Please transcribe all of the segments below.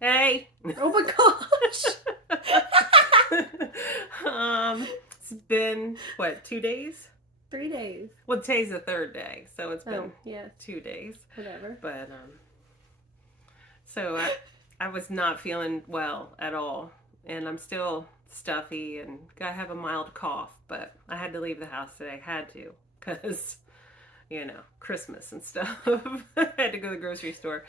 Hey. Oh my gosh. It's been what, 2 days? 3 days. Well, today's the third day, so it's been Oh, yeah. 2 days. Whatever. But so I was not feeling well at all, and I'm still stuffy and I have a mild cough, but I had to leave the house today. Had to, because Christmas and stuff. I had to go to the grocery store.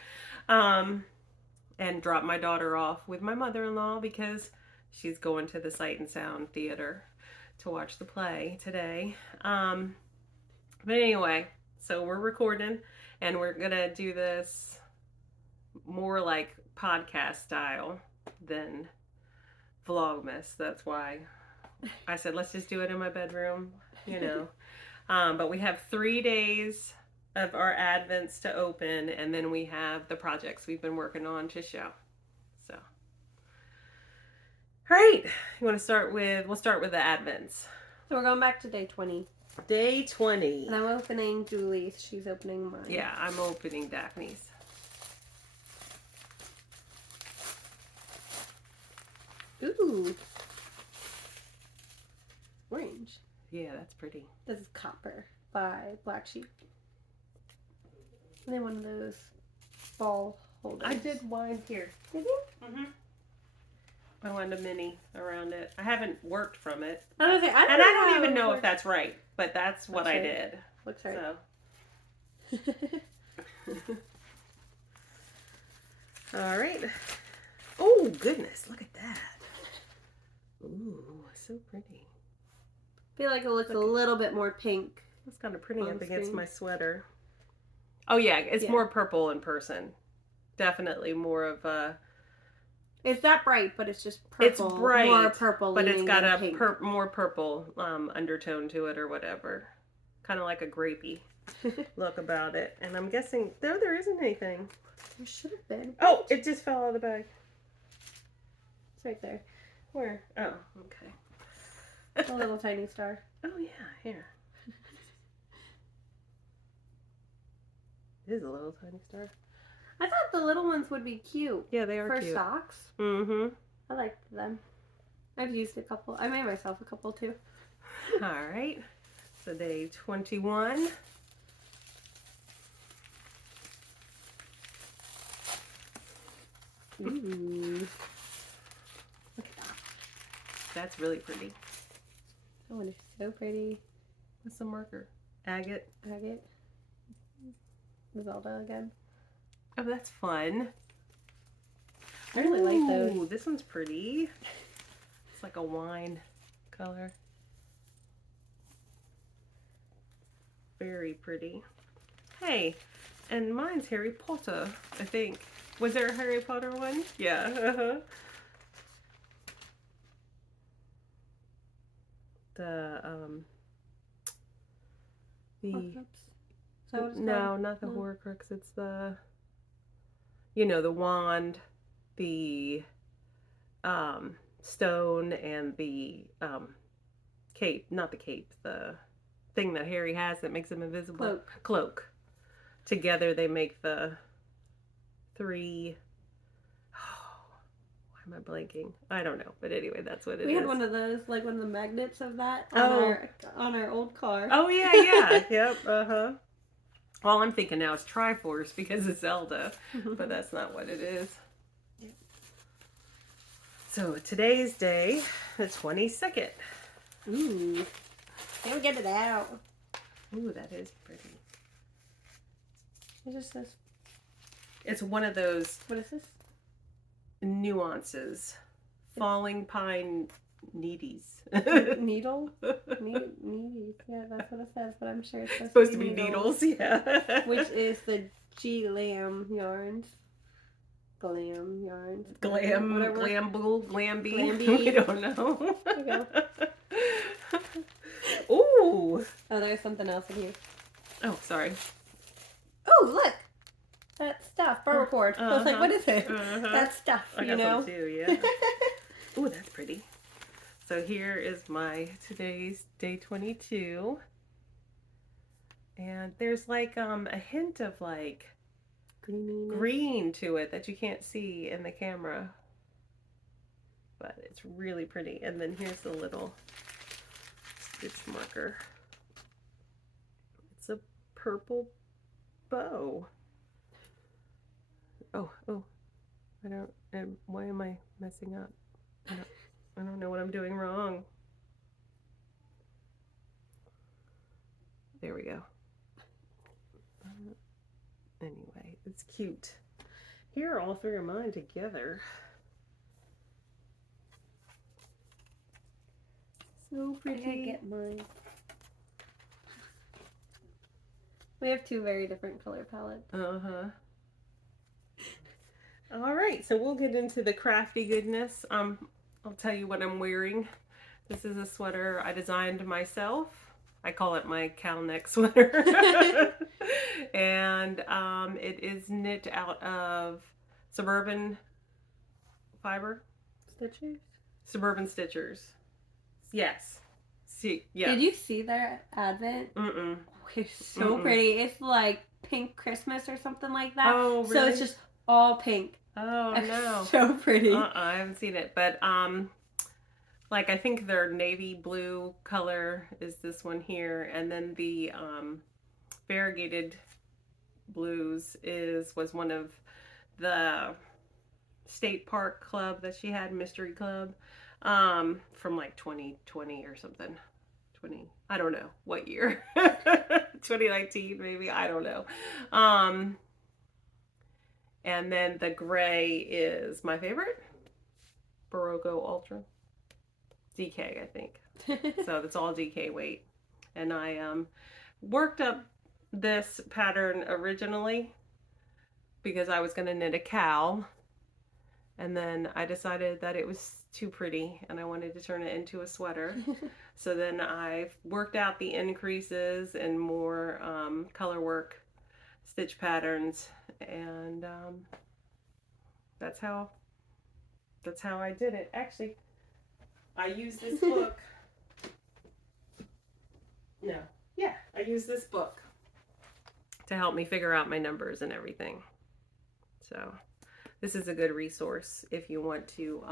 And drop my daughter off with my mother-in-law because she's going to the Sight and Sound Theater to watch the play today. But anyway, so we're recording and we're gonna do this more like podcast style than Vlogmas. That's why I said let's just do it in my bedroom, But we have 3 days of our Advents to open, and then we have the projects we've been working on to show. So, all right, we'll start with the Advents. So we're going back to day 20. Day 20. And I'm opening Julie's. She's opening mine. Yeah, I'm opening Daphne's. Ooh. Orange. Yeah, that's pretty. This is Copper by Black Sheep. And then one of those ball holders. I did wine here. Did you? Mm-hmm. I wanted a mini around it. I haven't worked from it. I don't even know if that's right, but that's what I did. Looks right. So. All right. Oh, goodness. Look at that. Ooh, so pretty. I feel like it looks a little bit more pink. It's kind of pretty up against my sweater. Oh, yeah. It's more purple in person. Definitely more of a... It's that bright, but it's just purple. It's bright, more purple, but it's got a more purple undertone to it or whatever. Kind of like a grapey look about it. And I'm guessing, no, there isn't anything. There should have been. Oh, it just fell out of the bag. It's right there. Where? Oh, okay. A little tiny star. Oh, yeah, here. It is a little tiny star. I thought the little ones would be cute. Yeah, they are for cute. socks. Mm-hmm. I liked them. I've used a couple. I made myself a couple too. All right. So day 21. Ooh. Look at that. That's really pretty. That one is so pretty. What's the marker? Agate. Agate. Zelda again. Oh, that's fun. I really like those. Ooh, this one's pretty. It's like a wine color. Very pretty. Hey, and mine's Harry Potter, I think. Was there a Harry Potter one? Yeah. Uh-huh. No, not the Horcrux. It's the the wand, the stone, and the cape. Not the cape, the thing that Harry has that makes him invisible. Cloak. Together they make the 3. Why am I blanking? I don't know, but anyway, that's what it is. We had one of those, like one of the magnets of that on our old car. Oh yeah. Yep. Uh-huh. All I'm thinking now is Triforce because of Zelda, but that's not what it is. Yep. So today's day, the 22nd. Ooh. Can't get it out. Ooh, that is pretty. What is this? It's one of those... What is this? Nuances. Falling pine needies. Needle? Needies. Yeah, that's what it says, but I'm sure it's supposed to be needles. Yeah. Which is the Glam yarns. Glam yarns. Glamby. We don't know. There you go. Ooh. Oh, there's something else in here. Oh, sorry. Oh, look. That stuff. Barber cord. I was like, what is it? That stuff, I got some too, yeah. Ooh, that's pretty. So here is my today's day 22. And there's like a hint of like green to it that you can't see in the camera. But it's really pretty. And then here's the little stitch marker. It's a purple bow. Oh, why am I messing up? I don't know what I'm doing wrong. There we go. Anyway, it's cute. Here are all three of mine together. So pretty. I gotta get mine. We have two very different color palettes. Uh-huh. All right, so we'll get into the crafty goodness. I'll tell you what I'm wearing. This is a sweater I designed myself. I call it my cow neck sweater. And it is knit out of Suburban fiber. Stitchers? Suburban Stitchers. Yes. See, yeah. Did you see their advent? Mm-mm. Oh, it's so pretty. It's like pink Christmas or something like that. Oh, really? So it's just all pink. Oh, no. So pretty. I haven't seen it, but like I think their navy blue color is this one here, and then the variegated blues was one of the state park club that she had, mystery club, from like 2020 or something. I don't know what year. 2019 maybe, I don't know. And then the gray is my favorite, Barocco Ultra. DK, I think. So it's all DK weight. And I worked up this pattern originally because I was going to knit a cow. And then I decided that it was too pretty and I wanted to turn it into a sweater. So then I worked out the increases and more color work, stitch patterns, and that's how I did it. Actually, I used this book. I used this book to help me figure out my numbers and everything. So this is a good resource if you want to,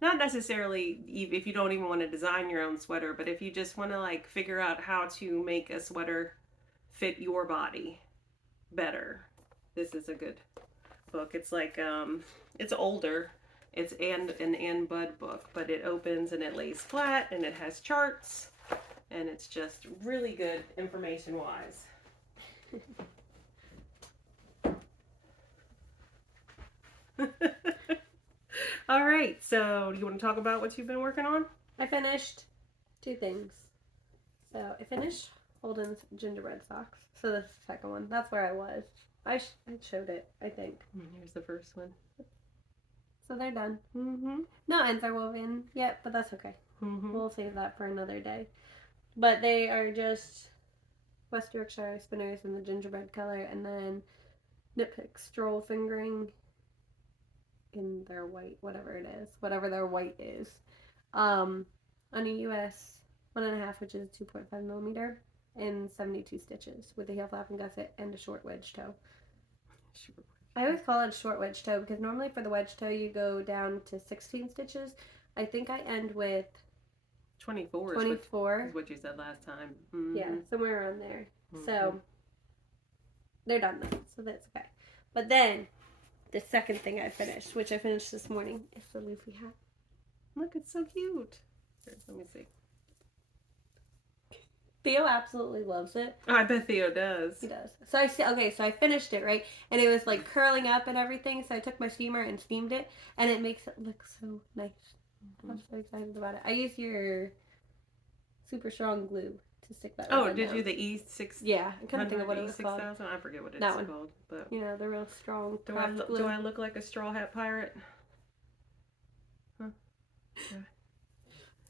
not necessarily if you don't even want to design your own sweater, but if you just want to like figure out how to make a sweater fit your body better. This is a good book. It's like, it's older. It's an Ann Budd book, but it opens and it lays flat and it has charts and it's just really good information wise. All right, so do you want to talk about what you've been working on? I finished two things. So I finished Holden's gingerbread socks. So this is the second one. That's where I was. I showed it, I think. Here's the first one. So they're done. Mm-hmm. No ends are woven yet, but that's okay. Mm-hmm. We'll save that for another day. But they are just West Yorkshire spinners in the gingerbread color, and then nitpick stroll fingering in their white, whatever it is, whatever their white is, on a US 1.5, which is 2.5 millimeter, and 72 stitches with a heel flap and gusset and a short wedge toe. I always call it a short wedge toe because normally for the wedge toe you go down to 16 stitches. I think I end with 24. 24. Is what you said last time. Mm-hmm. Yeah, somewhere around there. Mm-hmm. So they're done now, so that's okay. But then the second thing I finished, which I finished this morning, is the Luffy hat. Look, it's so cute. Here, let me see. Theo absolutely loves it. Oh, I bet Theo does. He does. So I finished it, right? And it was like curling up and everything. So I took my steamer and steamed it, and it makes it look so nice. Mm-hmm. I'm so excited about it. I used your super strong glue to stick that. Oh, did you the E6? Yeah, I couldn't think of what it was called. I forget what it's called. But you know, the real strong. Do I look like a straw hat pirate? Huh? Yeah.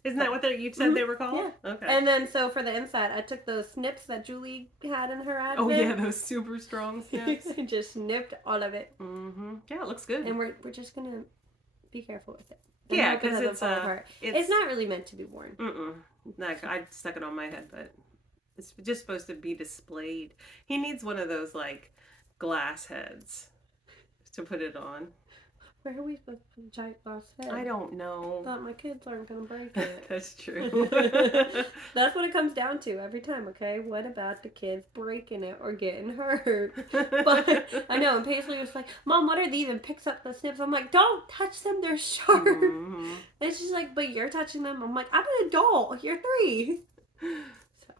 Isn't that what you said they were called? Yeah. Okay. And then, so for the inside, I took those snips that Julie had in her advent. Oh, yeah, those super strong snips. I just snipped all of it. Mm-hmm. Yeah, it looks good. And we're just going to be careful with it. Yeah, because it's not really meant to be worn. Like, I stuck it on my head, but it's just supposed to be displayed. He needs one of those, like, glass heads to put it on. Where are we supposed to put a giant glass head? I don't know. Thought my kids aren't gonna break it. That's true. That's what it comes down to every time, okay? What about the kids breaking it or getting hurt? But I know, and Paisley was like, Mom, what are these? And picks up the snips. I'm like, don't touch them, they're sharp. Mm-hmm. And she's like, but you're touching them. I'm like, I'm an adult. You're 3. So,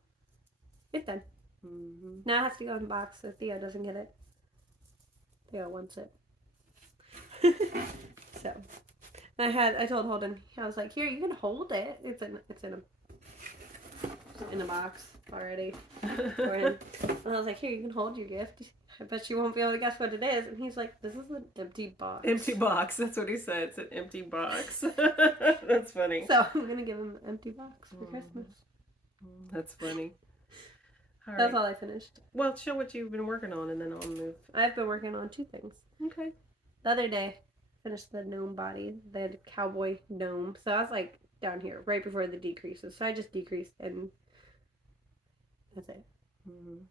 it's done. Mm-hmm. Now it has to go in the box so Theo doesn't get it. Theo wants it. So, I told Holden, I was like, here, you can hold it. It's in a box already for him. And I was like, here, you can hold your gift. I bet you won't be able to guess what it is. And he's like, this is an empty box. Empty box. That's what he said. It's an empty box. That's funny. So I'm gonna give him an empty box for Christmas. That's funny. All That's right. all I finished. Well, show what you've been working on, and then I'll move. I've been working on 2 things. Okay. The other day, finished the gnome body, the cowboy gnome. So I was like down here right before the decreases. So I just decreased and that's it. Mm-hmm.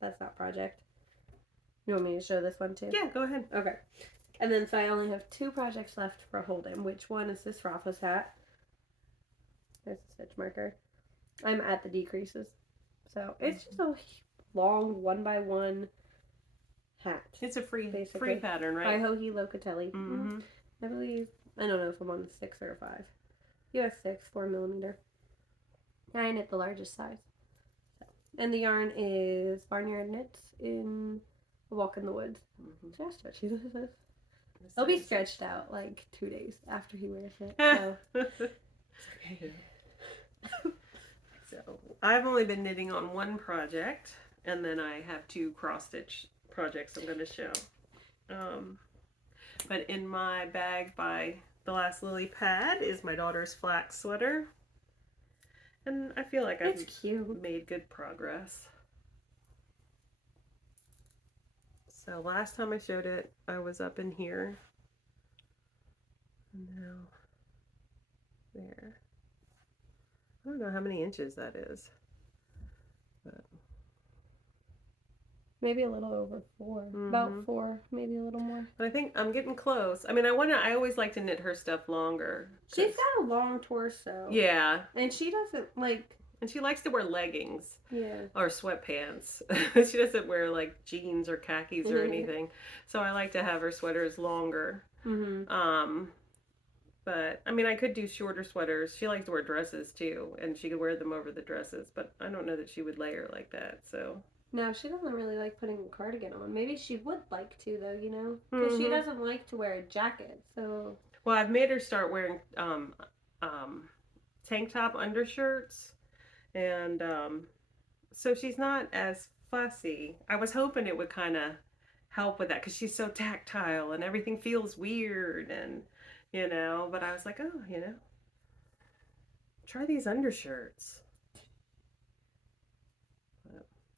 That's that project. You want me to show this one too? Yeah, go ahead. Okay. And then so I only have 2 projects left for Holden, which one is this Raffles hat. There's the stitch marker. I'm at the decreases. So it's just a long 1x1 hat. It's a free Basically. pattern, By right? Hoagie Locatelli. Mm-hmm. I believe, I don't know if I'm on 6 or 5. US 6, 4mm. I knit the largest size. So, and the yarn is Barnyard Knits in A Walk in the Woods. Mm-hmm. Should I stretch these? They'll be stretched out like 2 days after he wears it. So. So I've only been knitting on 1 project, and then I have 2 cross stitch projects I'm going to show. But in my bag by the Last Lily Pad is my daughter's flax sweater, and I feel like I've cute. made good progress. So last time I showed it, I was up in here. And now there. I don't know how many inches that is. But Maybe a little over 4. Mm-hmm. About 4, maybe a little more. I think I'm getting close. I mean, I always like to knit her stuff longer. She's got a long torso. Yeah. And she doesn't like. And she likes to wear leggings. Yeah. Or sweatpants. She doesn't wear like jeans or khakis or anything. So I like to have her sweaters longer. Mm-hmm. But I mean, I could do shorter sweaters. She likes to wear dresses too, and she could wear them over the dresses. But I don't know that she would layer like that. So No, she doesn't really like putting a cardigan on. Maybe she would like to though, you know, because she doesn't like to wear a jacket. So. Well, I've made her start wearing tank top undershirts, and so she's not as fussy. I was hoping it would kind of help with that because she's so tactile and everything feels weird and. You know, but I was like, oh, you know, try these undershirts.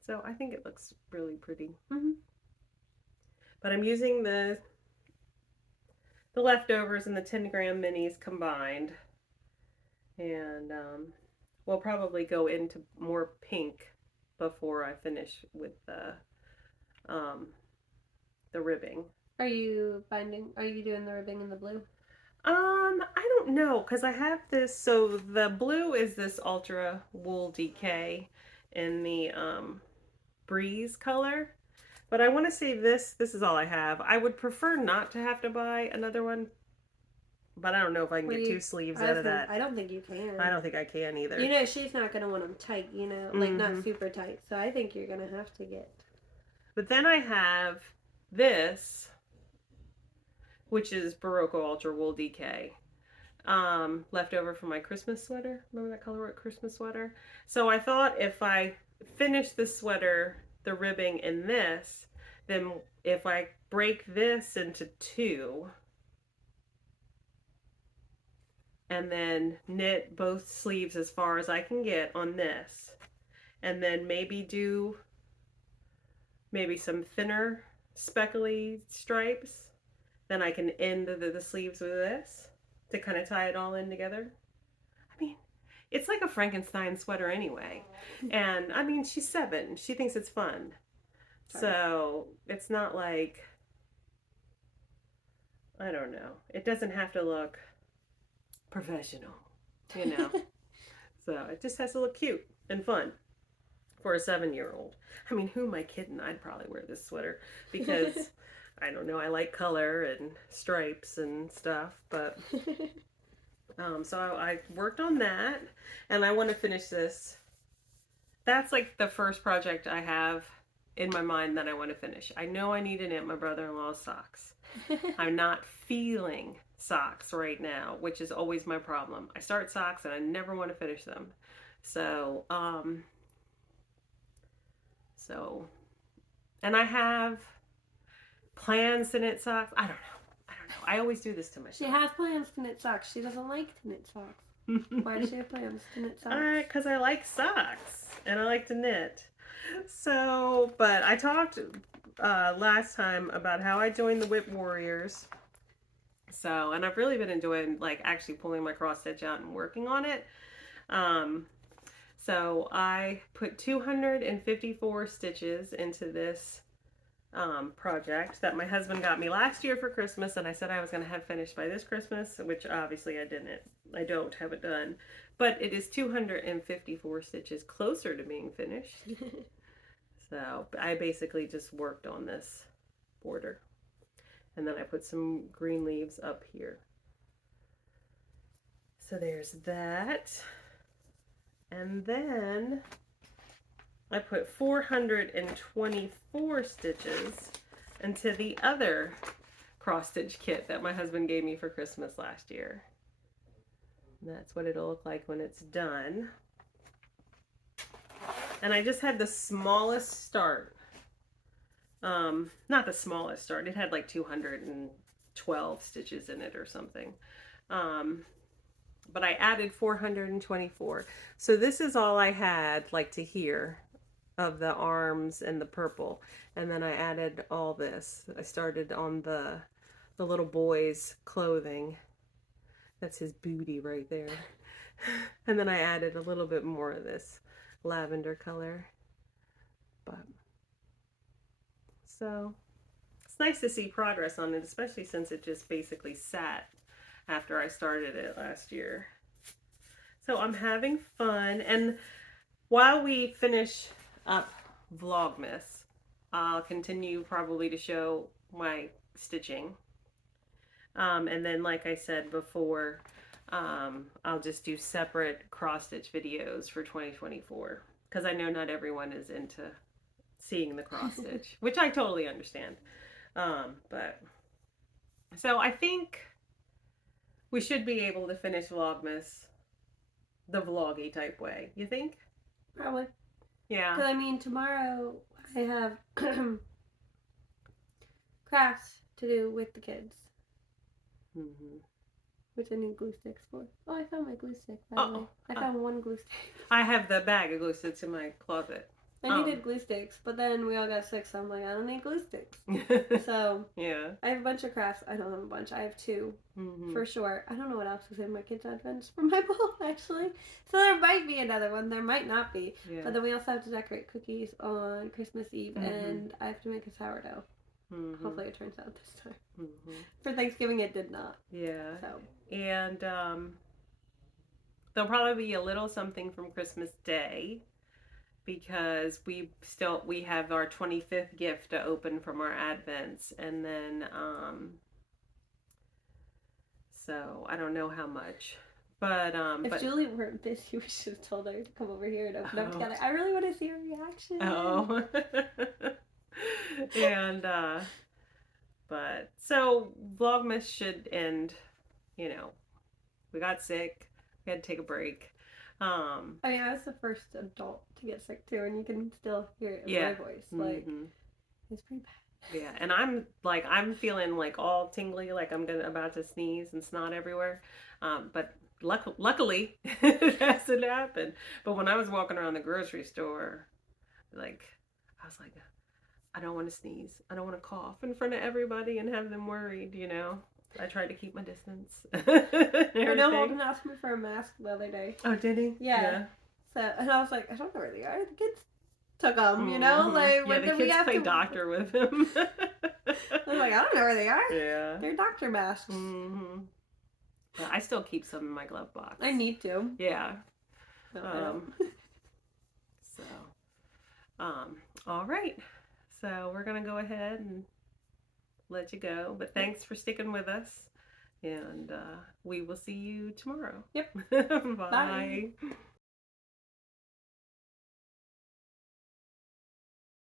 So I think it looks really pretty. Mm-hmm. But I'm using the leftovers and the 10-gram minis combined. And we'll probably go into more pink before I finish with the ribbing. Are you doing the ribbing in the blue? I don't know, because I have this, so the blue is this Ultra Wool DK in the Breeze color, but I want to say this is all I have. I would prefer not to have to buy another one, but I don't know if I can get 2 sleeves out of that. I don't think you can. I don't think I can either. You know, she's not going to want them tight, you know, like not super tight, so I think you're going to have to get. But then I have this, which is Barocco Ultra Wool DK. Left over from my Christmas sweater. Remember that color Christmas sweater? So I thought if I finish the sweater, the ribbing in this, then if I break this into 2 and then knit both sleeves as far as I can get on this, and then maybe do some thinner speckly stripes, then I can end the sleeves with this to kind of tie it all in together. I mean, it's like a Frankenstein sweater anyway. And I mean, she's 7. She thinks it's fun. So it's not like, I don't know. It doesn't have to look professional, you know. So it just has to look cute and fun for a 7-year-old. I mean, who am I kidding? I'd probably wear this sweater because I don't know. I like color and stripes and stuff, but so I worked on that, and I want to finish this. That's like the first project I have in my mind that I want to finish. I know I need to knit my brother-in-law's socks. I'm not feeling socks right now, which is always my problem. I start socks and I never want to finish them. So, and I have plans to knit socks. I don't know. I always do this to myself. She has plans to knit socks. She doesn't like to knit socks. Why does she have plans to knit socks? Because I like socks and I like to knit. So, but I talked last time about how I joined the Whip Warriors. So, and I've really been enjoying like actually pulling my cross stitch out and working on it. So I put 254 stitches into this project that my husband got me last year for Christmas, and I said I was going to have finished by this Christmas, which obviously I didn't. I don't have it done, but it is 254 stitches closer to being finished. So I basically just worked on this border, and then I put some green leaves up here. So there's that. And then I put 424 stitches into the other cross stitch kit that my husband gave me for Christmas last year. And that's what it'll look like when it's done. And I just had the smallest start. Not the smallest start. It had like 212 stitches in it or something. But I added 424. So this is all I had like to here of the arms and the purple. And then I added all this. I started on the little boy's clothing. That's his booty right there. And then I added a little bit more of this lavender color. But so it's nice to see progress on it, especially since it just basically sat after I started it last year. So I'm having fun, and while we finish up Vlogmas, I'll continue probably to show my stitching. And then like I said before, I'll just do separate cross stitch videos for 2024 because I know not everyone is into seeing the cross stitch, which I totally understand. But so I think we should be able to finish Vlogmas the vloggy type way. You think? Probably. Yeah. Because I mean, tomorrow I have crafts to do with the kids. Which I need glue sticks for. Oh, I found my glue stick, by the way. I found one glue stick. I have the bag of glue sticks in my closet. I needed glue sticks, but then we all got sick, so I'm like, I don't need glue sticks. So, yeah. I have a bunch of crafts. I don't have a bunch. I have two, for sure. I don't know what else is in my kids' advents for my bowl, actually. So there might be another one. There might not be. Yeah. But then we also have to decorate cookies on Christmas Eve, and I have to make a sourdough. Hopefully it turns out this time. For Thanksgiving, it did not. Yeah. So. And there'll probably be a little something from Christmas Day, because we have our 25th gift to open from our advents, and then so I don't know how much, but if Julie weren't busy, we should have told her to come over here and open up together. I really want to see her reaction. Oh. And but so Vlogmas should end. You know, we got sick, we had to take a break. I mean, I was the first adult to get sick too, and you can still hear it in my voice. Like, it's pretty bad. Yeah, and I'm feeling like all tingly, like I'm about to sneeze and snot everywhere. But luckily, it hasn't happened. But when I was walking around the grocery store, like, I was like, I don't want to sneeze. I don't want to cough in front of everybody and have them worried, you know. I tried to keep my distance. Renault Holden asked me for a mask the other day. Oh, did he? Yeah. So, and I was like, I don't know where they are. The kids took them, you know? Mhm. Like, Yeah, when the did we kids have play to... doctor with him. I was like, I don't know where they are. Yeah. They're doctor masks. Mhm. But I still keep some in my glove box. I need to. Yeah. No, I don't. So, all right. So we're gonna go ahead and let you go. But thanks for sticking with us, and we will see you tomorrow. Yep. Bye. Bye.